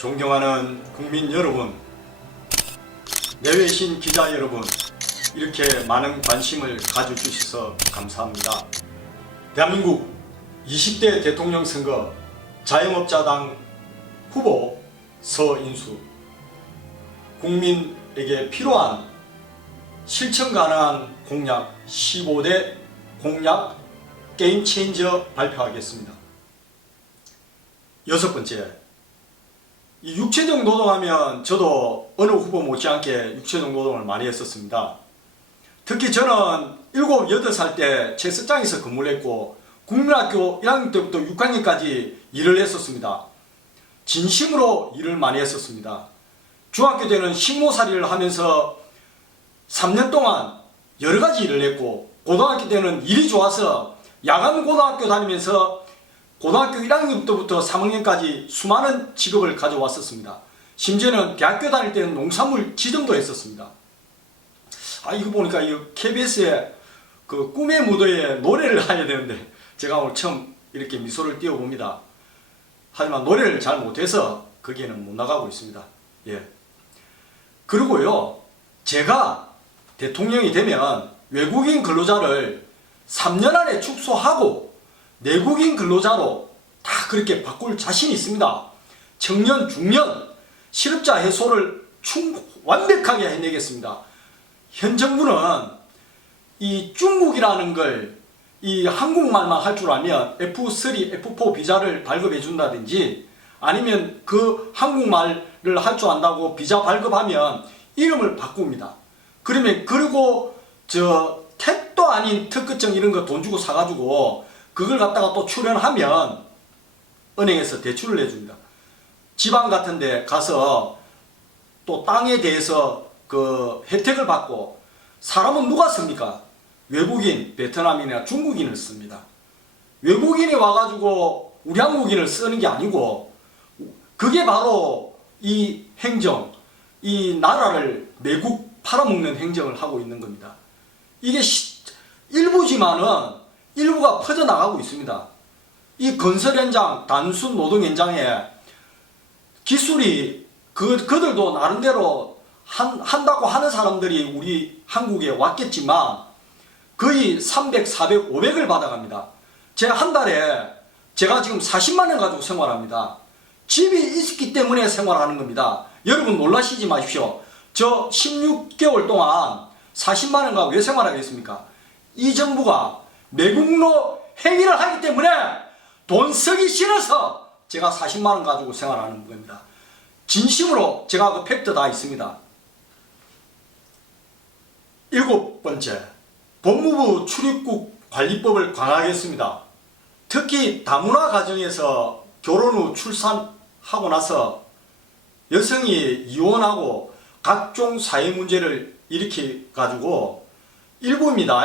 존경하는 국민 여러분, 내외신 기자 여러분, 이렇게 많은 관심을 가져주셔서 감사합니다. 대한민국 20대 대통령 선거 자영업자당 후보 서인수, 국민에게 필요한 실천 가능한 공약 15대 공약 게임 체인저 발표하겠습니다. 여섯 번째, 이 육체적 노동하면 저도 어느 후보 못지않게 육체적 노동을 많이 했었습니다. 특히 저는 7, 8살 때 채석장에서 근무를 했고 국민학교 1학년 때부터 6학년까지 일을 했었습니다. 진심으로 일을 많이 했었습니다. 중학교 때는 식모살이를 하면서 3년 동안 여러가지 일을 했고, 고등학교 때는 일이 좋아서 야간 고등학교 다니면서 고등학교 1학년부터 3학년까지 수많은 직업을 가져왔었습니다. 심지어는 대학교 다닐 때는 농산물 지점도 했었습니다. 이거 보니까 이 KBS의 그 꿈의 무도에 노래를 해야 되는데 제가 오늘 처음 이렇게 미소를 띄워봅니다. 하지만 노래를 잘 못해서 거기에는 못 나가고 있습니다. 예. 그리고요, 제가 대통령이 되면 외국인 근로자를 3년 안에 축소하고 내국인 근로자로 다 그렇게 바꿀 자신이 있습니다. 청년, 중년, 실업자 해소를 완벽하게 해내겠습니다. 현 정부는 이 중국이라는 걸 이 한국말만 할 줄 알면 F3, F4 비자를 발급해 준다든지, 아니면 그 한국말을 할 줄 안다고 비자 발급하면 이름을 바꿉니다. 그리고 저 택도 아닌 특허증 이런 거 돈 주고 사가지고 그걸 갖다가 또 출연하면 은행에서 대출을 해줍니다. 지방 같은 데 가서 또 땅에 대해서 그 혜택을 받고, 사람은 누가 씁니까? 외국인, 베트남인이나 중국인을 씁니다. 외국인이 와가지고 우리 한국인을 쓰는 게 아니고, 그게 바로 이 행정, 이 나라를 내국 팔아먹는 행정을 하고 있는 겁니다. 이게 일부지만은 일부가 퍼져나가고 있습니다. 이 건설 현장, 단순 노동 현장에 기술이 그들도 나름대로 한다고 하는 사람들이 우리 한국에 왔겠지만 거의 300, 400, 500을 받아갑니다. 제가 한 달에 제가 지금 40만 원 가지고 생활합니다. 집이 있기 때문에 생활하는 겁니다. 여러분 놀라시지 마십시오. 저 16개월 동안 40만 원과 왜 생활하겠습니까? 이 정부가 매국노 행위를 하기 때문에 돈 쓰기 싫어서 제가 40만 원 가지고 생활하는 겁니다. 진심으로 제가 그 팩트 다 있습니다. 7번째, 법무부 출입국 관리법을 강화하겠습니다. 특히 다문화 가정에서 결혼 후 출산하고 나서 여성이 이혼하고 각종 사회 문제를 일으켜가지고 일부입니다.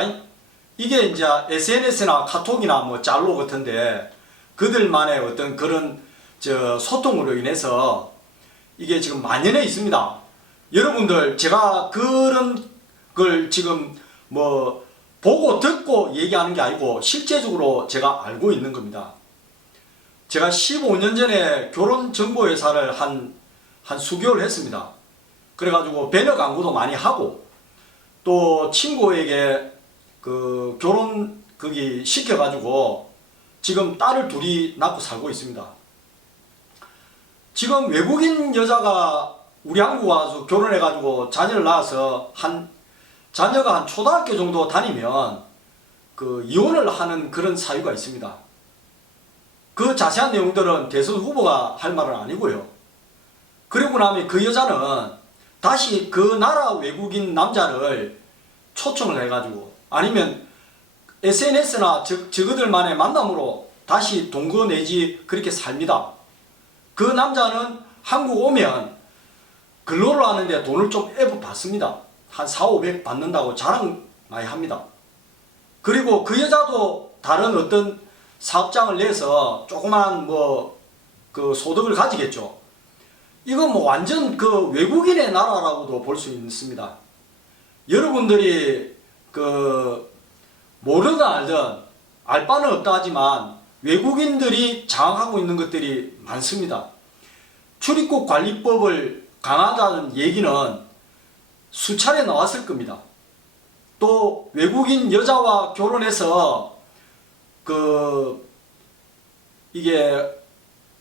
이게 이제 SNS나 카톡이나 뭐 짤로 같은데 그들만의 어떤 그런 소통으로 인해서 이게 지금 만연해 있습니다. 여러분들, 제가 그런 걸 지금 뭐 보고 듣고 얘기하는 게 아니고 실제적으로 제가 알고 있는 겁니다. 제가 15년 전에 결혼정보회사를 한 수개월 했습니다. 그래가지고 배너 광고도 많이 하고 또 친구에게 그 결혼 거기 시켜가지고 지금 딸을 둘이 낳고 살고 있습니다. 지금 외국인 여자가 우리 한국 와서 결혼해가지고 자녀를 낳아서 자녀가 한 초등학교 정도 다니면 그 이혼을 하는 그런 사유가 있습니다. 그 자세한 내용들은 대선 후보가 할 말은 아니고요. 그리고 나면 그 여자는 다시 그 나라 외국인 남자를 초청을 해가지고 아니면 SNS나 저그들만의 만남으로 다시 동거 내지 그렇게 삽니다. 그 남자는 한국 오면 근로를 하는데 돈을 좀 받습니다. 한 4, 500 받는다고 자랑 많이 합니다. 그리고 그 여자도 다른 어떤 사업장을 내서 조그만 그 소득을 가지겠죠. 이건 뭐 완전 그 외국인의 나라라고도 볼 수 있습니다. 여러분들이 그 모르든 알든 알 바는 없다 하지만 외국인들이 장악하고 있는 것들이 많습니다. 출입국 관리법을 강화하자는 얘기는 수차례 나왔을 겁니다. 또 외국인 여자와 결혼해서 이게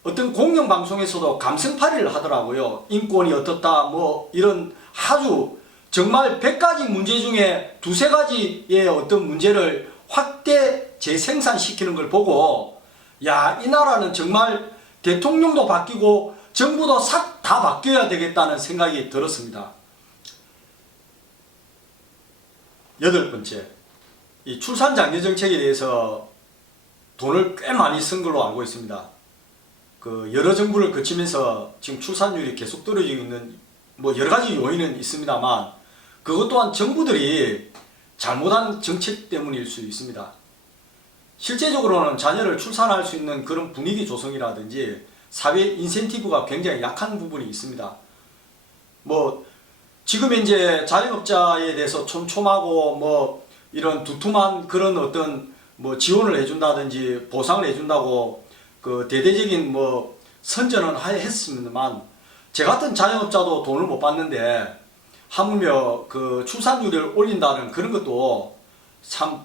어떤 공영방송에서도 감성팔이를 하더라고요. 인권이 어떻다 뭐 이런 아주 정말 100가지 문제 중에 두세 가지의 어떤 문제를 확대 재생산시키는 걸 보고 야, 이 나라는 정말 대통령도 바뀌고 정부도 싹 다 바뀌어야 되겠다는 생각이 들었습니다. 8번째, 이 출산장려 정책에 대해서 돈을 꽤 많이 쓴 걸로 알고 있습니다. 여러 정부를 거치면서 지금 출산율이 계속 떨어지고 있는 뭐 여러 가지 요인은 있습니다만 그것 또한 정부들이 잘못한 정책 때문일 수 있습니다. 실제적으로는 자녀를 출산할 수 있는 그런 분위기 조성이라든지 사회 인센티브가 굉장히 약한 부분이 있습니다. 뭐 지금 이제 자영업자에 대해서 촘촘하고 뭐 이런 두툼한 그런 어떤 뭐 지원을 해준다든지 보상을 해준다고 대대적인 뭐 선전은 했습니다만 제 같은 자영업자도 돈을 못 받는데 하물며 출산율을 올린다는 그런 것도 참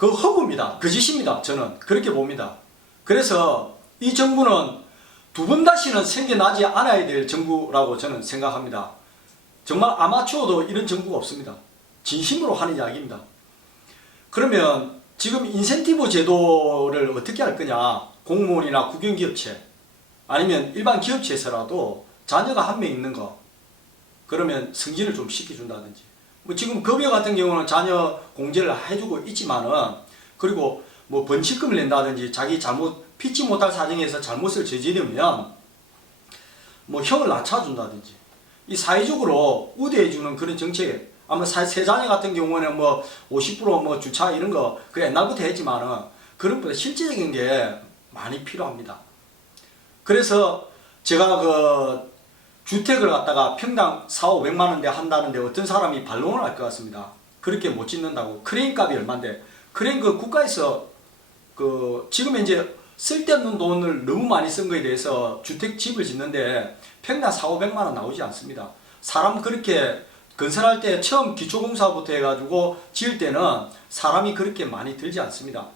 허구입니다. 거짓입니다. 저는 그렇게 봅니다. 그래서 이 정부는 두 번 다시는 생겨나지 않아야 될 정부라고 저는 생각합니다. 정말 아마추어도 이런 정부가 없습니다. 진심으로 하는 이야기입니다. 그러면 지금 인센티브 제도를 어떻게 할 거냐? 공무원이나 국영기업체 아니면 일반 기업체에서라도 자녀가 한 명 있는 거 그러면 승진을 좀 시켜준다든지 뭐 지금 급여 같은 경우는 자녀 공제를 해주고 있지만은 그리고 뭐 번치금을 낸다든지 자기 피치 못할 사정에서 잘못을 저지르면 뭐 형을 낮춰준다든지 이 사회적으로 우대해주는 그런 정책 아마 세자녀 같은 경우는 뭐 50% 주차 이런 거 옛날부터 했지만은 그런 것보다 실질적인 게 많이 필요합니다. 그래서 제가 주택을 갖다가 평당 4,500만 원대 한다는데 어떤 사람이 반론을 할 것 같습니다. 그렇게 못 짓는다고. 크레인 값이 얼마인데. 크레인 국가에서 지금 이제 쓸데없는 돈을 너무 많이 쓴 거에 대해서 주택집을 짓는데 평당 4,500만 원 나오지 않습니다. 사람 그렇게 건설할 때 처음 기초공사부터 해가지고 지을 때는 사람이 그렇게 많이 들지 않습니다.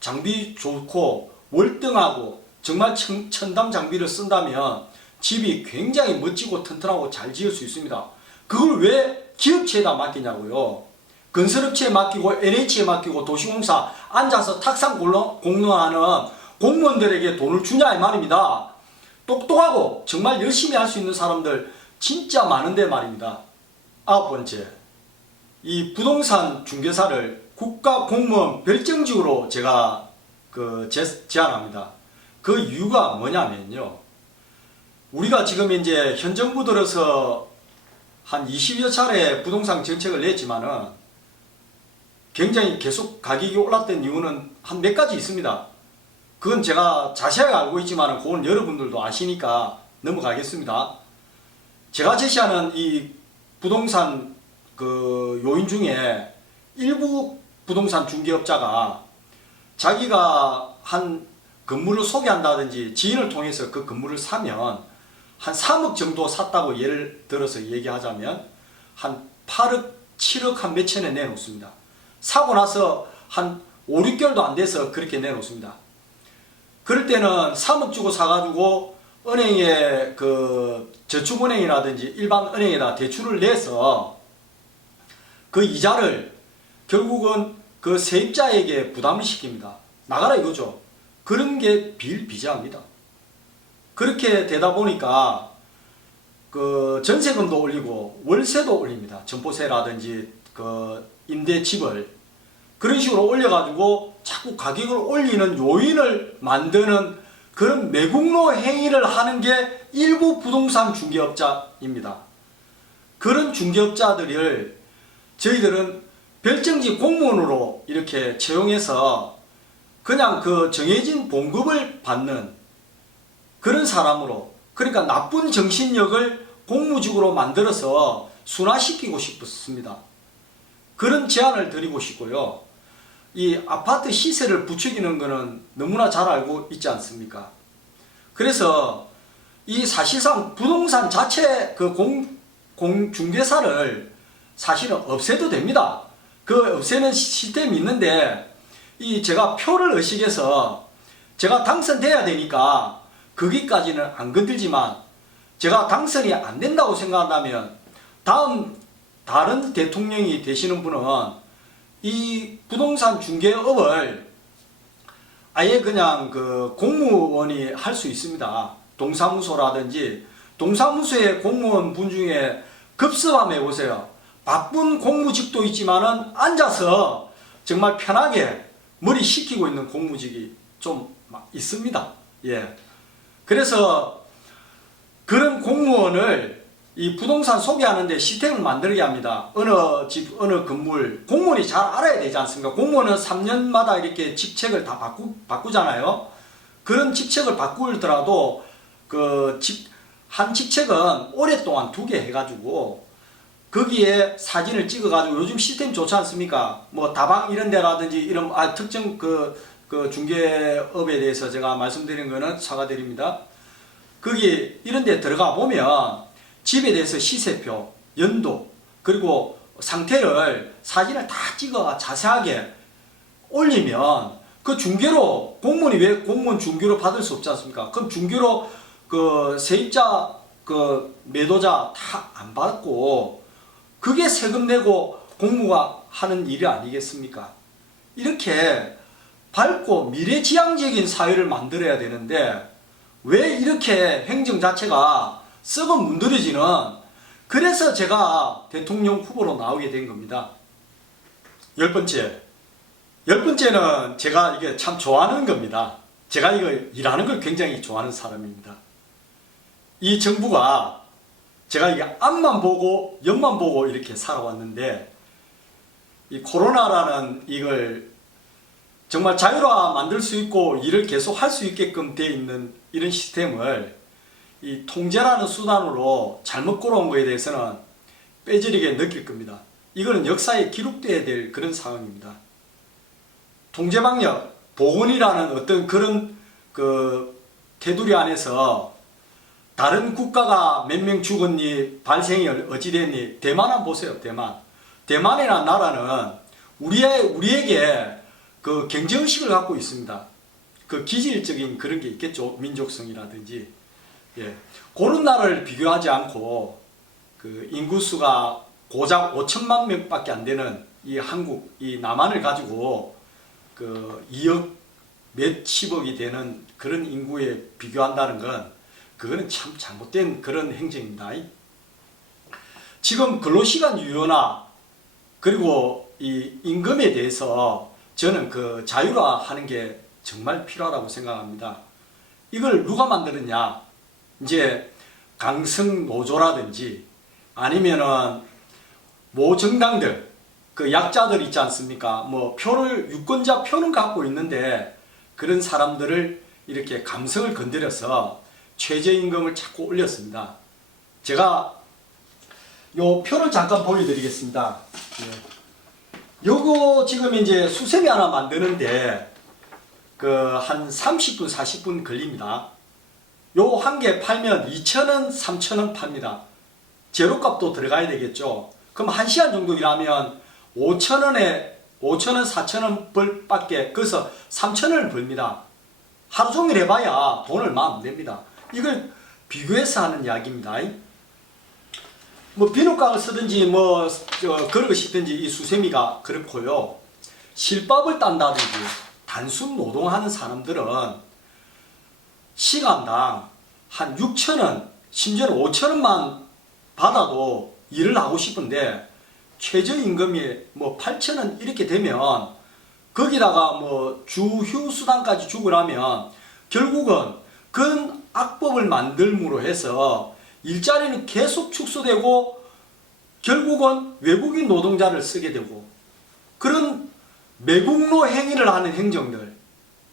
장비 좋고 월등하고 정말 첨단 장비를 쓴다면 집이 굉장히 멋지고 튼튼하고 잘 지을 수 있습니다. 그걸 왜 기업체에다 맡기냐고요. 건설업체에 맡기고 NH에 맡기고 도시공사 앉아서 탁상 공론하는 공무원들에게 돈을 주냐 이 말입니다. 똑똑하고 정말 열심히 할 수 있는 사람들 진짜 많은데 말입니다. 9번째, 이 부동산 중개사를 국가공무원 별정직으로 제가 제안합니다. 그 이유가 뭐냐면요. 우리가 지금 이제 현 정부 들어서 한 20여 차례 부동산 정책을 냈지만은 굉장히 계속 가격이 올랐던 이유는 한 몇 가지 있습니다. 그건 제가 자세하게 알고 있지만은 그건 여러분들도 아시니까 넘어가겠습니다. 제가 제시하는 이 부동산 요인 중에 일부 부동산 중개업자가 자기가 한 건물을 소개한다든지 지인을 통해서 그 건물을 사면 한 3억 정도 샀다고 예를 들어서 얘기하자면 한 8억, 7억 한 몇천에 내놓습니다. 사고 나서 한 5, 6개월도 안 돼서 그렇게 내놓습니다. 그럴 때는 3억 주고 사가지고 은행에 저축은행이라든지 일반 은행에다 대출을 내서 그 이자를 결국은 그 세입자에게 부담을 시킵니다. 나가라 이거죠. 그런 게 비일비재합니다. 그렇게 되다 보니까 전세금도 올리고 월세도 올립니다. 점포세라든지 임대집을 그런 식으로 올려가지고 자꾸 가격을 올리는 요인을 만드는 그런 매국노 행위를 하는 게 일부 부동산 중개업자입니다. 그런 중개업자들을 저희들은 별정직 공무원으로 이렇게 채용해서 그냥 정해진 봉급을 받는 그런 사람으로, 그러니까 나쁜 정신력을 공무직으로 만들어서 순화시키고 싶습니다. 그런 제안을 드리고 싶고요. 이 아파트 시세를 부추기는 것은 너무나 잘 알고 있지 않습니까? 그래서 이 사실상 부동산 자체 그 공중개사를 사실은 없애도 됩니다. 그 없애는 시스템이 있는데 이 제가 표를 의식해서 제가 당선돼야 되니까 거기까지는 안 건들지만 제가 당선이 안 된다고 생각한다면 다른 대통령이 되시는 분은 이 부동산 중개업을 아예 그냥 그 공무원이 할 수 있습니다. 동사무소라든지 동사무소의 공무원 분 중에 급습함 해보세요. 바쁜 공무직도 있지만은 앉아서 정말 편하게 머리 식히고 있는 공무직이 좀 있습니다. 예. 그래서 그런 공무원을 이 부동산 소개하는데 시스템을 만들게 합니다. 어느 집, 어느 건물, 공무원이 잘 알아야 되지 않습니까? 공무원은 3년마다 이렇게 직책을 다 바꾸잖아요. 그런 직책을 바꾸더라도 한 직책은 오랫동안 두게 해가지고 거기에 사진을 찍어가지고 요즘 시스템 좋지 않습니까? 뭐 다방 이런 데라든지 이런 특정 그 중개업에 대해서 제가 말씀드린 거는 사과드립니다. 거기 이런 데 들어가 보면 집에 대해서 시세표, 연도, 그리고 상태를 사진을 다 찍어 자세하게 올리면 그 중개로 공무원이 왜 공무원 중개로 받을 수 없지 않습니까? 그럼 중개로 그 세입자 그 매도자 다 안 받고 그게 세금 내고 공무가 하는 일이 아니겠습니까? 이렇게 밝고 미래지향적인 사회를 만들어야 되는데 왜 이렇게 행정 자체가 썩어 문드러지는, 그래서 제가 대통령 후보로 나오게 된 겁니다. 열 번째는 제가 이게 참 좋아하는 겁니다. 제가 이거 일하는 걸 굉장히 좋아하는 사람입니다. 이 정부가 제가 이게 앞만 보고 옆만 보고 이렇게 살아왔는데 이 코로나라는 이걸 정말 자율화 만들 수 있고 일을 계속 할 수 있게끔 되어 있는 이런 시스템을 이 통제라는 수단으로 잘못 걸어온 거에 대해서는 뼈저리게 느낄 겁니다. 이거는 역사에 기록돼야 될 그런 상황입니다. 통제방역, 보건이라는 어떤 그런 그 테두리 안에서 다른 국가가 몇 명 죽었니, 발생이 어찌됐니, 대만 한번 보세요. 대만이라는 나라는 우리에게 그 경쟁의식을 갖고 있습니다. 그 기질적인 그런 게 있겠죠. 민족성이라든지. 예. 그런 나라를 비교하지 않고 그 인구수가 고작 5천만 명밖에 안 되는 이 한국, 이 남한을 가지고 그 2억 몇십억이 되는 그런 인구에 비교한다는 건 그거는 참 잘못된 그런 행정입니다. 지금 근로시간 유연화 그리고 이 임금에 대해서 저는 그 자율화하는 게 정말 필요하다고 생각합니다. 이걸 누가 만들었냐? 이제 강성노조라든지 아니면은 모 정당들, 그 약자들 있지 않습니까? 뭐 유권자 표는 갖고 있는데 그런 사람들을 이렇게 감성을 건드려서 최저임금을 자꾸 올렸습니다. 제가 요 표를 잠깐 보여드리겠습니다. 예. 요거 지금 이제 수세미 하나 만드는데 그 한 30분 40분 걸립니다. 요 한 개 팔면 2,000원 3,000원 팝니다. 재료값도 들어가야 되겠죠. 그럼 1시간 정도 일하면 5,000원 4,000원 벌밖에, 그래서 3,000원을 벌니다. 하루 종일 해봐야 돈 얼마 안 됩니다. 이걸 비교해서 하는 이야기입니다. 뭐 비눗강을 쓰든지 뭐 그릇을 씻든지 이 수세미가 그렇고요. 실밥을 딴다든지 단순 노동하는 사람들은 시간당 한 6,000원 심지어는 5,000원만 받아도 일을 하고 싶은데 최저임금이 뭐 8,000원 이렇게 되면 거기다가 뭐 주휴수당까지 주고라면 결국은 그런 악법을 만들므로 해서 일자리는 계속 축소되고 결국은 외국인 노동자를 쓰게 되고 그런 매국노 행위를 하는 행정들,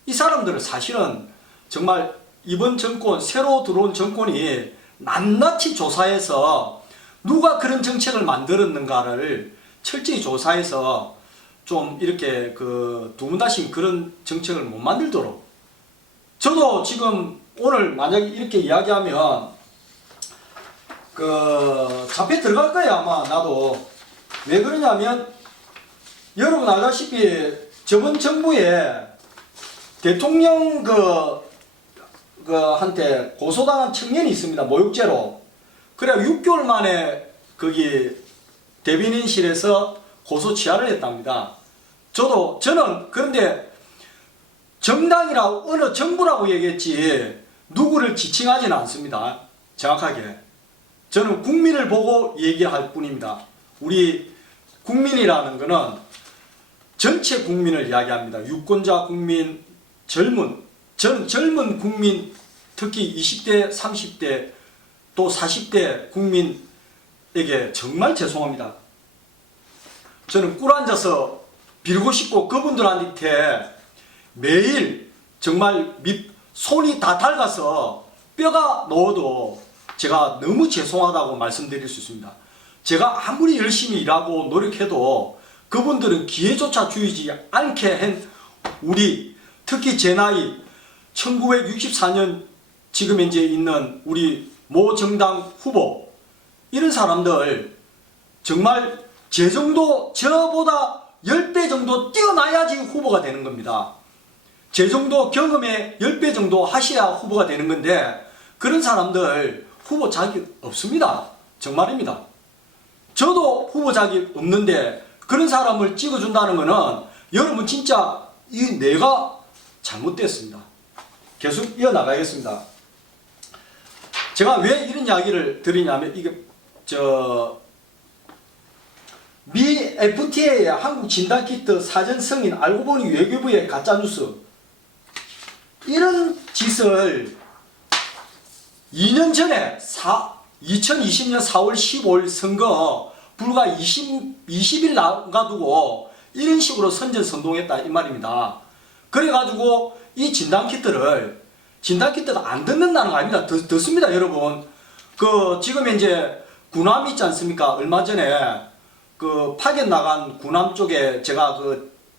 이 사람들은 사실은 정말 이번 정권, 새로 들어온 정권이 낱낱이 조사해서 누가 그런 정책을 만들었는가를 철저히 조사해서 좀 이렇게 그 두문다신 그런 정책을 못 만들도록, 저도 지금 오늘 만약에 이렇게 이야기하면 잡혀 들어갈 거예요. 아마 나도. 왜 그러냐면 여러분 알다시피 저번 정부에 대통령 한테 고소당한 청년이 있습니다. 모욕죄로. 그래 6개월 만에 거기 대변인실에서 고소 취하를 했답니다. 저는 그런데 정당이라고 어느 정부라고 얘기했지 누구를 지칭하지는 않습니다. 정확하게. 저는 국민을 보고 얘기할 뿐입니다. 우리 국민이라는 것은 전체 국민을 이야기합니다. 유권자 국민, 저는 젊은 국민, 특히 20대, 30대, 또 40대 국민에게 정말 죄송합니다. 저는 꿀 앉아서 빌고 싶고 그분들한테 매일 정말 손이 다 닳아서 뼈가 넣어도 제가 너무 죄송하다고 말씀드릴 수 있습니다. 제가 아무리 열심히 일하고 노력해도 그분들은 기회조차 주지 않게 한 우리 특히 제 나이 1964년 지금 현재 있는 우리 모 정당 후보 이런 사람들 정말 제 정도 저보다 10배 정도 뛰어나야지 후보가 되는 겁니다. 제 정도 경험에 10배 정도 하셔야 후보가 되는 건데 그런 사람들 후보 자격 없습니다. 정말입니다. 저도 후보 자격 없는데 그런 사람을 찍어준다는 것은 여러분 진짜 내가 잘못됐습니다. 계속 이어나가겠습니다. 제가 왜 이런 이야기를 드리냐면 이게 미 FTA의 한국 진단키트 사전 승인 알고 보니 외교부의 가짜뉴스 이런 짓을 2년 전에 2020년 4월 15일 선거 불과 20일 남가두고 이런 식으로 선전선동했다 이 말입니다. 그래가지고 이 진단키트가 안 듣는다는 거 아닙니다. 듣습니다 여러분. 지금 이제 군함 있지 않습니까? 얼마 전에 파견 나간 군함 쪽에 제가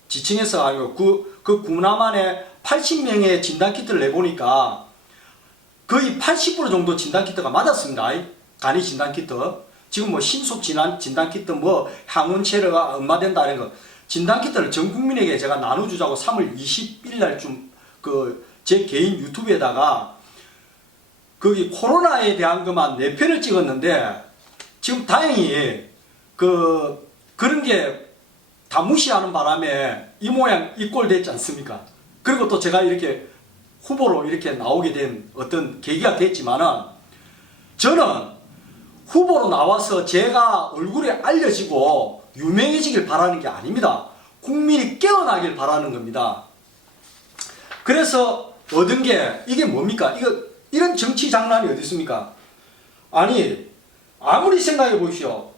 지칭해서 아니고 그 군함 안에 80명의 진단키트를 내보니까 거의 80% 정도 진단키트가 맞았습니다. 간이 진단키트. 지금 신속 진단키트 항원체류가 엄마된다는 거. 진단키트를 전 국민에게 제가 나눠주자고 3월 20일 날쯤 제 개인 유튜브에다가 거기 코로나에 대한 것만 4편을 찍었는데 지금 다행히 그런 게 다 무시하는 바람에 이 모양 이 꼴 됐지 않습니까? 그리고 또 제가 이렇게 후보로 이렇게 나오게 된 어떤 계기가 됐지만은 저는 후보로 나와서 제가 얼굴이 알려지고 유명해지길 바라는 게 아닙니다. 국민이 깨어나길 바라는 겁니다. 그래서 얻은 게 이게 뭡니까? 이런 정치 장난이 어디 있습니까? 아니 아무리 생각해 보십시오.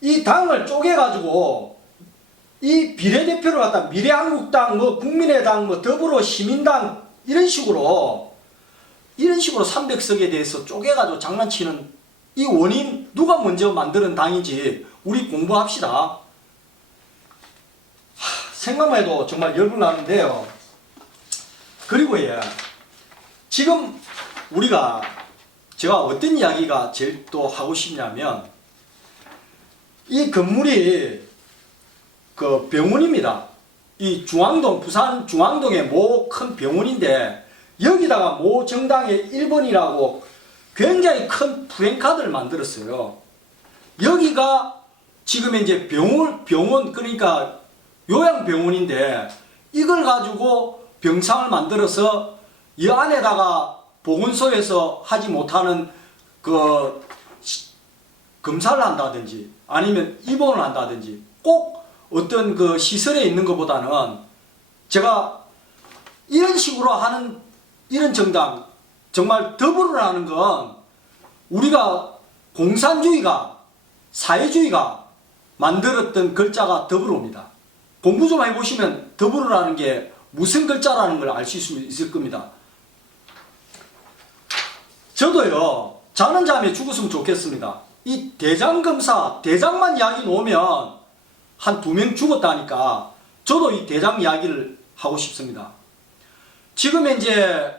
이 당을 쪼개가지고 이 비례대표를 갖다 미래한국당, 국민의당, 더불어 시민당 이런 식으로 300석에 대해서 쪼개가지고 장난치는 이 원인 누가 먼저 만드는 당인지 우리 공부합시다. 생각만 해도 정말 열불나는데요. 그리고 지금 제가 어떤 이야기가 제일 또 하고 싶냐면 이 건물이 병원입니다. 이 부산 중앙동의 모 큰 병원인데 여기다가 모 정당의 1번이라고 굉장히 큰 프랭카드를 만들었어요. 여기가 지금 이제 병원 그러니까 요양병원인데 이걸 가지고 병상을 만들어서 이 안에다가 보건소에서 하지 못하는 검사를 한다든지 아니면 입원을 한다든지 꼭 어떤 시설에 있는 것보다는 제가 이런 식으로 하는 이런 정당 정말 더불어라는 건 우리가 공산주의가 사회주의가 만들었던 글자가 더불어입니다. 공부 좀 해보시면 더불어라는 게 무슨 글자라는 걸 알 수 있을 겁니다. 저도요 자는 잠에 죽었으면 좋겠습니다. 이 대장검사 대장만 이야기 놓으면 한 2명 죽었다니까 저도 이 대장 이야기를 하고 싶습니다. 지금 이제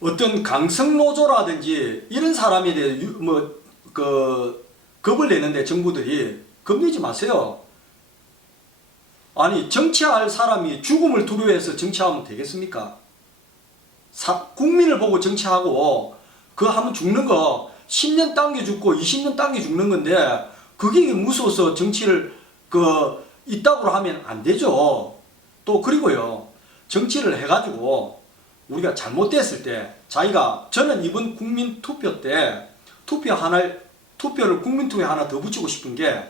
어떤 강성노조라든지 이런 사람에 대해 겁을 내는데 정부들이 겁내지 마세요. 아니 정치할 사람이 죽음을 두려워해서 정치하면 되겠습니까? 국민을 보고 정치하고 그거 하면 죽는 거 10년 당겨 죽고 20년 당겨 죽는 건데 그게 무서워서 정치를 이따구로 하면 안 되죠. 또 그리고요 정치를 해가지고 우리가 잘못됐을 때 저는 이번 국민투표 때 투표를 국민투표에 하나 더 붙이고 싶은 게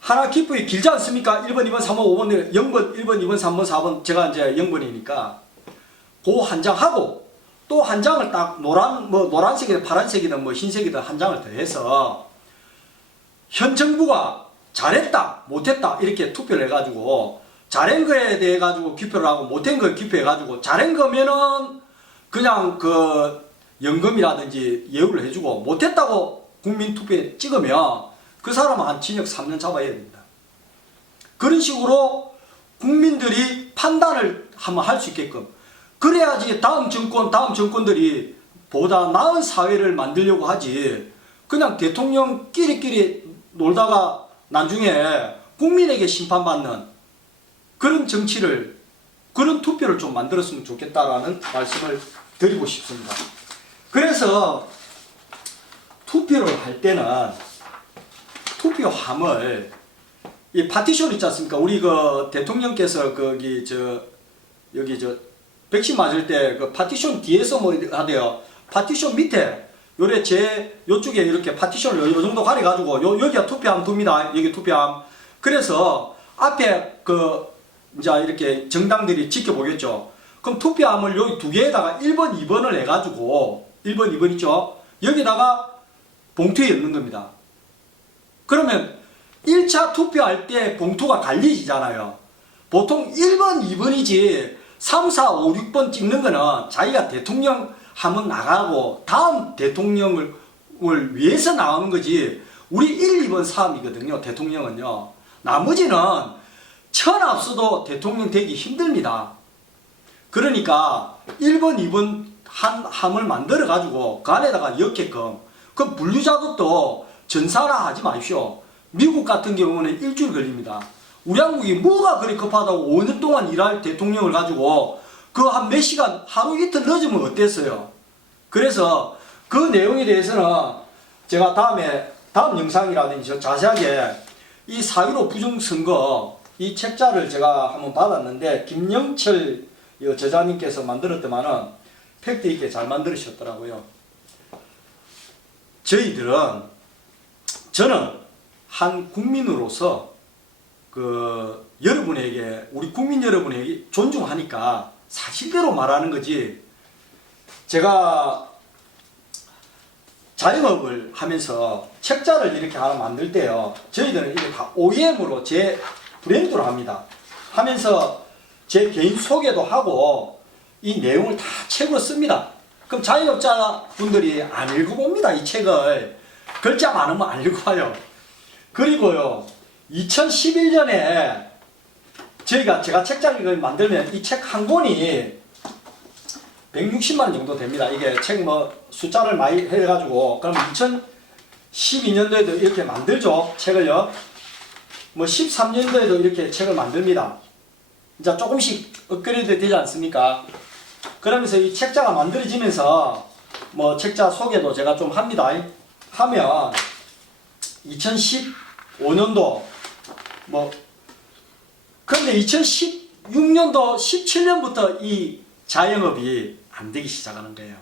하나 기표가 길지 않습니까? 1번, 2번, 3번, 5번, 0번, 1번, 2번, 3번, 4번 제가 이제 0번이니까 그 한 장 하고 또 한 장을 딱 노란색이든 파란색이든 흰색이든 한 장을 더해서 현 정부가 잘했다 못했다 이렇게 투표를 해가지고 잘한 거에 대해 가지고 기표를 하고 못한 거에 기표해 가지고 잘한 거면은 그냥 연금이라든지 예우를 해주고 못했다고 국민투표에 찍으면 그 사람은 한 징역 3년 잡아야 됩니다. 그런 식으로 국민들이 판단을 한번 할 수 있게끔 그래야지 다음 정권들이 보다 나은 사회를 만들려고 하지 그냥 대통령끼리끼리 놀다가 나중에 국민에게 심판받는 그런 정치를 그런 투표를 좀 만들었으면 좋겠다라는 말씀을 드리고 싶습니다. 그래서 투표를 할 때는 투표함을 이 파티션 있지 않습니까? 우리 대통령께서 여기 백신 맞을 때 파티션 뒤에서 하대요. 파티션 밑에 요쪽에 이렇게 파티션을 요 정도 가려가지고 여기가 투표함 둡니다. 여기 투표함. 그래서 앞에 이제 이렇게 정당들이 지켜보겠죠. 그럼 투표함을 여기 두 개에다가 1번, 2번을 해가지고 1번, 2번 있죠. 여기다가 봉투에 넣는 겁니다. 그러면 1차 투표할 때 봉투가 갈리잖아요. 보통 1번, 2번이지 3, 4, 5, 6번 찍는 거는 자기가 대통령 하면 나가고 다음 대통령을 위해서 나오는 거지 우리 1, 2번 사람이거든요. 대통령은요. 나머지는 천없어도 대통령 되기 힘듭니다. 그러니까 1번, 2번 함을 만들어 가지고 그 안에다가 넣게끔 그 분류작업도 전사라 하지 마십시오. 미국 같은 경우는 일주일 걸립니다. 우리 한국이 뭐가 그리 급하다고 5년 동안 일할 대통령을 가지고 한 몇 시간 하루 이틀 늦으면 어땠어요? 그래서 그 내용에 대해서는 제가 다음 영상이라든지 자세하게 이 4.15 부정선거 이 책자를 제가 한번 받았는데 김영철 저자님께서 만들었더만은 팩트 있게 잘 만들으셨더라고요. 저는 한 국민으로서 우리 국민 여러분에게 존중하니까 사실대로 말하는 거지. 제가 자영업을 하면서 책자를 이렇게 하나 만들 때요. 저희들은 이게 다 OEM으로 제 브랜드로 합니다. 하면서 제 개인 소개도 하고 이 내용을 다 책으로 씁니다. 그럼 자영업자분들이 안 읽어봅니다. 이 책을. 글자 많으면 안 읽어봐요. 그리고요. 2011년에 제가 책자를 만들면 이 책 한 권이 160만 원 정도 됩니다. 이게 책 숫자를 많이 해가지고 그럼 2012년도에도 이렇게 만들죠. 책을요. 13년도에도 이렇게 책을 만듭니다. 이제 조금씩 업그레이드 되지 않습니까? 그러면서 이 책자가 만들어지면서 책자 소개도 제가 좀 합니다. 하면 2015년도 그런데 2016년도 17년부터 이 자영업이 안 되기 시작하는 거예요.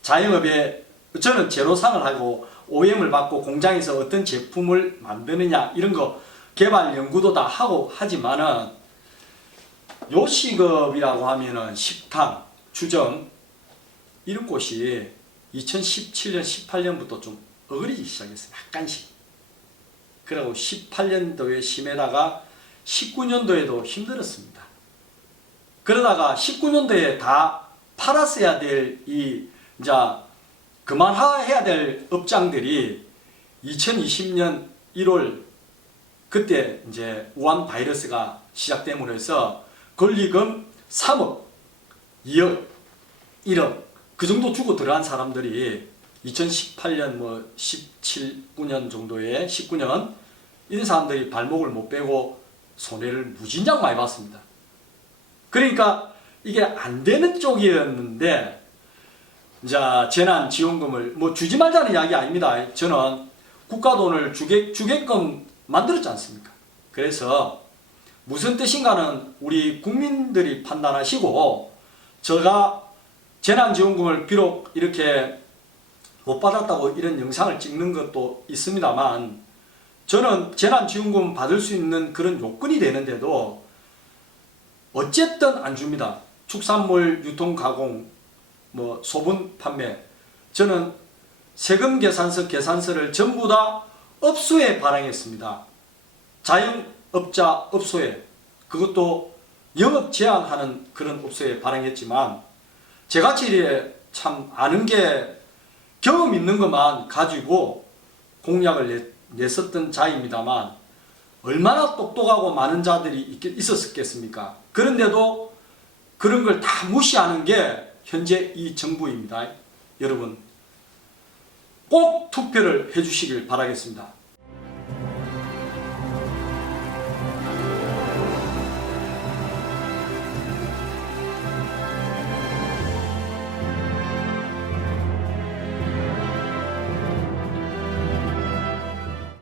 자영업에 저는 제로상을 하고 OEM을 받고 공장에서 어떤 제품을 만드느냐 이런 거 개발 연구도 다 하고 하지만은 요식업이라고 하면은 식당, 주점 이런 곳이 2017년, 18년부터 좀 어그러지기 시작했어요. 약간씩. 그리고 18년도에 심해다가 19년도에도 힘들었습니다. 그러다가 19년도에 다 팔았어야 될 이제 그만해야 될 업장들이 2020년 1월 그때 이제 우한 바이러스가 시작됨으로 해서 권리금 3억, 2억 1억 그 정도 주고 들어간 사람들이 2018년 뭐 17, 9년 정도에 19년 이런 사람들이 발목을 못 빼고 손해를 무진장 많이 봤습니다. 그러니까 이게 안 되는 쪽이었는데 이제 재난지원금을 뭐 주지 말자는 이야기 아닙니다. 저는 국가 돈을 주게끔 만들었지 않습니까? 그래서 무슨 뜻인가는 우리 국민들이 판단하시고 제가 재난지원금을 비록 이렇게 못 받았다고 이런 영상을 찍는 것도 있습니다만 저는 재난지원금 받을 수 있는 그런 요건이 되는데도 어쨌든 안 줍니다. 축산물 유통 가공 뭐 소분 판매 저는 세금 계산서를 전부 다 업소에 발행했습니다. 자영업자 업소에 그것도 영업 제한하는 그런 업소에 발행했지만 저같이 참 아는 게 경험 있는 것만 가지고 공약을 냈었던 자입니다만 얼마나 똑똑하고 많은 자들이 있었겠습니까? 그런데도 그런 걸 다 무시하는 게 현재 이 정부입니다. 여러분 꼭 투표를 해주시길 바라겠습니다.